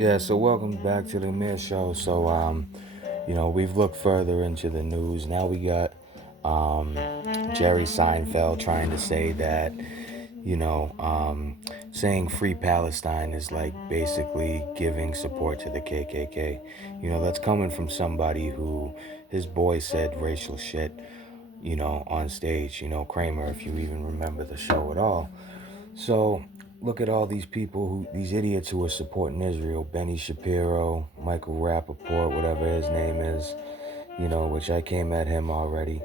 Yeah, so welcome back to the Amir show. We've looked further into the news. Now we got um, Jerry Seinfeld trying to say that, you know, um, saying free Palestine is like basically giving support to the KKK. That's coming from somebody who his boy said racial shit, on stage, Kramer, if you even remember the show at all. So look at all these people these idiots who are supporting Israel: Benny Shapiro, Michael Rappaport, whatever his name is, which I came at him already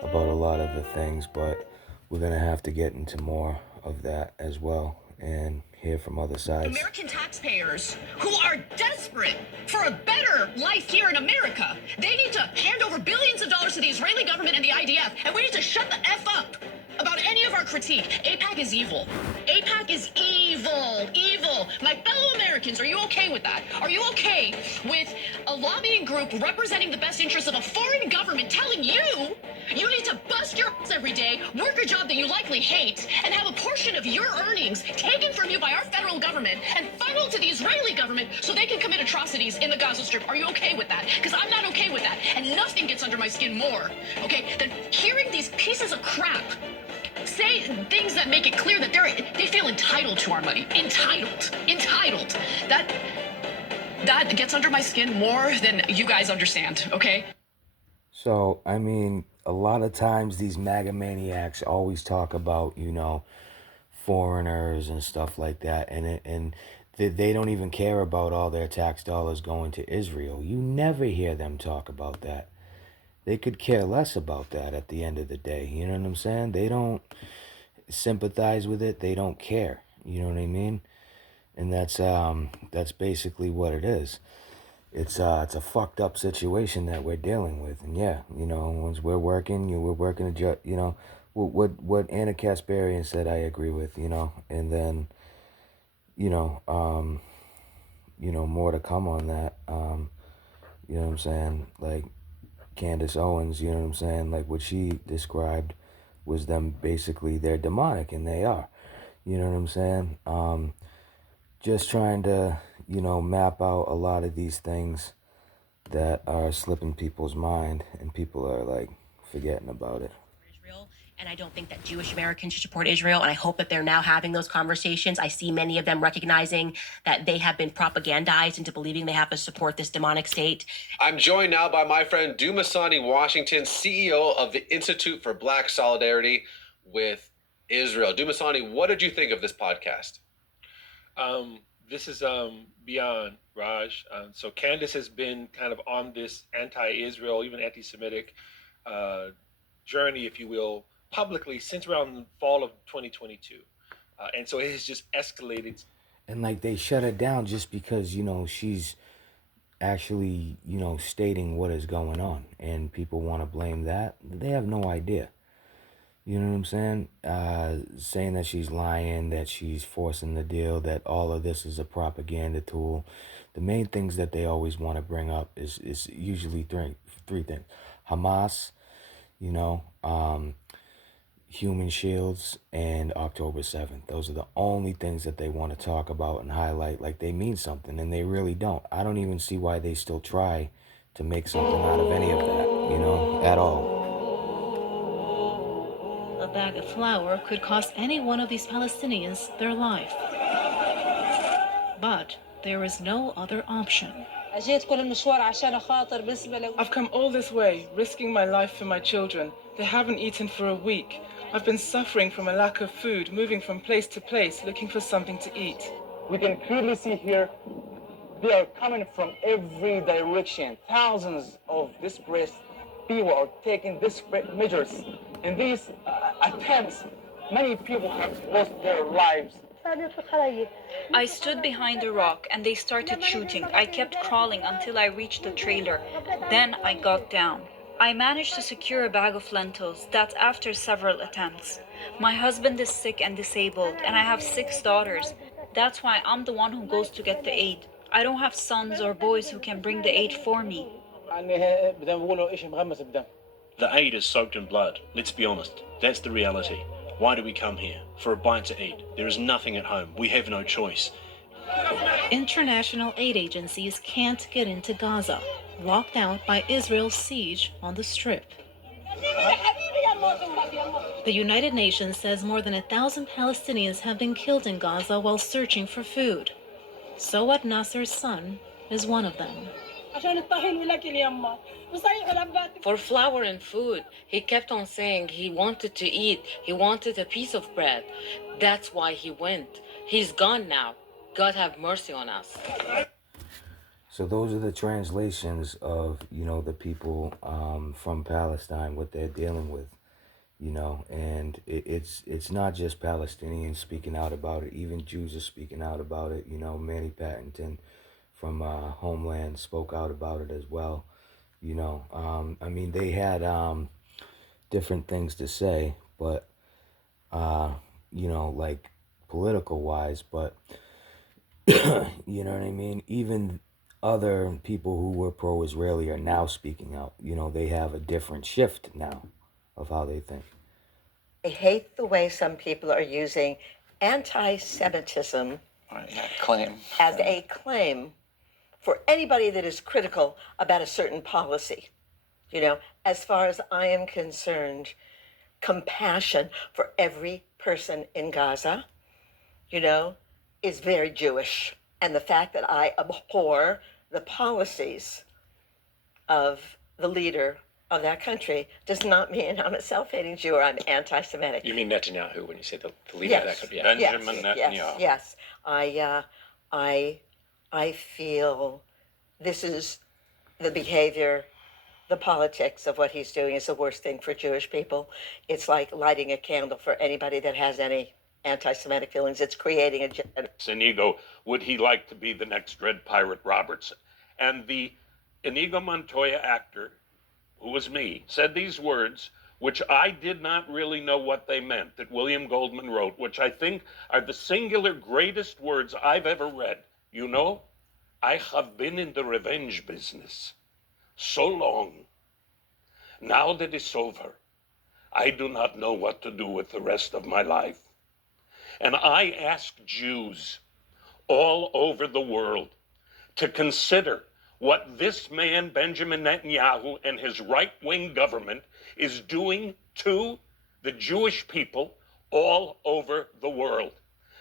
about a lot of the things, but we're going to have to get into more of that as well and hear from other sides. American taxpayers who are desperate for a better life here in America. They need to hand over billions of dollars to the Israeli government and the IDF, and we need to shut the F up about any of our critique. AIPAC is evil. AIPAC is evil. Evil. My fellow Americans, are you okay with that? Are you okay with a lobbying group representing the best interests of a foreign government telling you you need to bust your ass every day, work a job that you likely hate, and have a portion of your earnings taken from you by our federal government and funneled to the Israeli government so they can commit atrocities in the Gaza Strip? Are you okay with that? Because I'm not okay with that. And nothing gets under my skin more, okay, than hearing these pieces of crap say things that make it clear that they feel entitled to our money. Entitled. That gets under my skin more than you guys understand, okay? So, a lot of times these MAGA maniacs always talk about, foreigners and stuff like that, and they don't even care about all their tax dollars going to Israel. You never hear them talk about that. They could care less about that at the end of the day. You know what I'm saying? They don't sympathize with it. They don't care. You know what I mean? And that's basically what it is. It's a fucked up situation that we're dealing with, and yeah, once we're working, we're working what Anna Kasparian said, I agree with, and then you know um more to come on that. You know what I'm saying? Like Candace Owens, you know what I'm saying? Like what she described was them basically they're demonic, and they are. You know what I'm saying? Just trying to map out a lot of these things that are slipping people's mind, and people are like forgetting about it. Israel, and I don't think that Jewish Americans should support Israel. And I hope that they're now having those conversations. I see many of them recognizing that they have been propagandized into believing they have to support this demonic state. I'm joined now by my friend Dumasani Washington, CEO of the Institute for Black Solidarity with Israel. Dumasani, what did you think of this podcast? This is beyond Raj. So Candace has been kind of on this anti-Israel, even anti-Semitic journey, if you will, publicly since around the fall of 2022. And so it has just escalated. And like they shut it down just because, she's actually, stating what is going on, and people want to blame that. They have no idea. You know what I'm saying? Saying that she's lying, that she's forcing the deal, that all of this is a propaganda tool. The main things that they always want to bring up is usually three things: Hamas, human shields, and October 7th. Those are the only things that they want to talk about and highlight like they mean something, and they really don't. I don't even see why they still try to make something out of any of that, at all. A bag of flour could cost any one of these Palestinians their life. But there is no other option. I've come all this way, risking my life for my children. They haven't eaten for a week. I've been suffering from a lack of food, moving from place to place, looking for something to eat. We can clearly see here, they are coming from every direction. Thousands of displaced people are taking desperate measures. In these attempts, many people have lost their lives. I stood behind a rock and they started shooting. I kept crawling until I reached the trailer. Then I got down. I managed to secure a bag of lentils. That's after several attempts. My husband is sick and disabled, and I have 6 daughters. That's why I'm the one who goes to get the aid. I don't have sons or boys who can bring the aid for me. The aid is soaked in blood. Let's be honest. That's the reality. Why do we come here? For a bite to eat. There is nothing at home. We have no choice. International aid agencies can't get into Gaza, locked out by Israel's siege on the Strip. The United Nations says more than 1,000 Palestinians have been killed in Gaza while searching for food. Sawad Nasser's son is one of them. For flour and food, he kept on saying he wanted to eat, he wanted a piece of bread. That's why he went. He's gone now. God have mercy on us. So those are the translations of, the people from Palestine, what they're dealing with, and it's not just Palestinians speaking out about it. Even Jews are speaking out about it. Manny Pattington from Homeland spoke out about it as well. They had different things to say, but, like political wise, but, you know what I mean? Even other people who were pro-Israeli are now speaking out. They have a different shift now of how they think. I hate the way some people are using anti-Semitism as a claim for anybody that is critical about a certain policy. As far as I am concerned, compassion for every person in Gaza, is very Jewish. And the fact that I abhor the policies of the leader of that country does not mean I'm a self-hating Jew or I'm anti-Semitic. You mean Netanyahu when you say the leader of that country? Yeah. Benjamin Netanyahu. Yes. I feel this is the behavior, the politics of what he's doing is the worst thing for Jewish people. It's like lighting a candle for anybody that has any anti-Semitic feelings. It's creating an ego. Would he like to be the next Red Pirate Roberts? And the Inigo Montoya actor, who was me, said these words, which I did not really know what they meant, that William Goldman wrote, which I think are the singular greatest words I've ever read. I have been in the revenge business so long. Now that it's over, I do not know what to do with the rest of my life. And I ask Jews all over the world to consider what this man, Benjamin Netanyahu, and his right-wing government is doing to the Jewish people all over the world.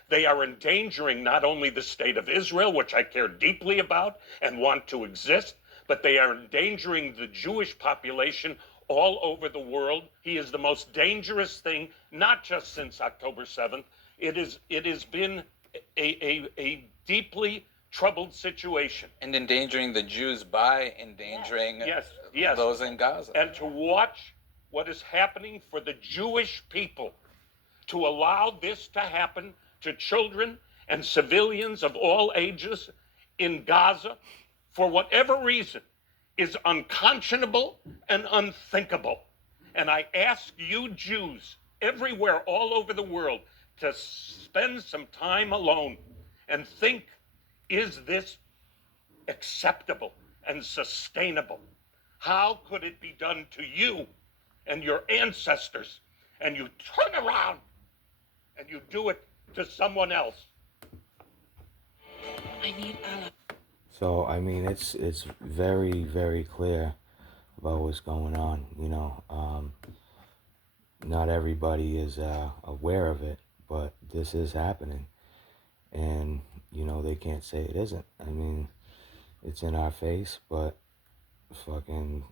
They are endangering not only the state of Israel, which I care deeply about and want to exist, but they are endangering the Jewish population all over the world. He is the most dangerous thing, not just since October 7th. It has been a deeply troubled situation. And endangering the Jews by endangering those in Gaza. And to watch what is happening for the Jewish people, to allow this to happen to children and civilians of all ages in Gaza, for whatever reason, is unconscionable and unthinkable. And I ask you Jews everywhere all over the world to spend some time alone and think, is this acceptable and sustainable? How could it be done to you and your ancestors, and you turn around and you do it to someone else? I need Allah. So, it's very, very clear about what's going on, Not everybody is aware of it, but this is happening. And, they can't say it isn't. It's in our face, but fucking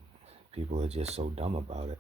people are just so dumb about it,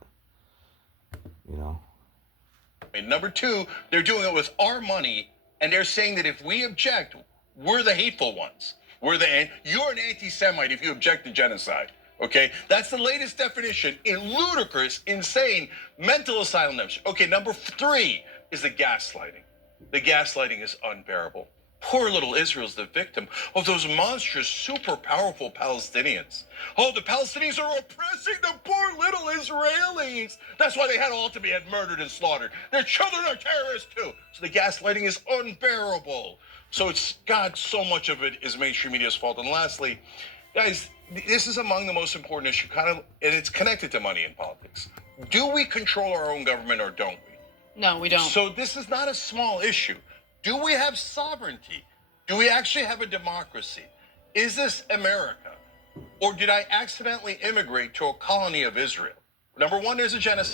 And number two, they're doing it with our money, and they're saying that if we object, we're the hateful ones. You're an anti-Semite if you object to genocide. Okay, that's the latest definition in ludicrous, insane mental asylum. Okay, number three is the gaslighting. The gaslighting is unbearable. Poor little Israel's the victim of those monstrous, super powerful Palestinians. Oh, the Palestinians are oppressing the poor little Israelis. That's why they had all to be murdered and slaughtered. Their children are terrorists too. So the gaslighting is unbearable. So so much of it is mainstream media's fault. And lastly, guys, this is among the most important issue, and it's connected to money in politics. Do we control our own government or don't we? No, we don't. So this is not a small issue. Do we have sovereignty? Do we actually have a democracy? Is this America? Or did I accidentally immigrate to a colony of Israel? Number one, there's a genocide.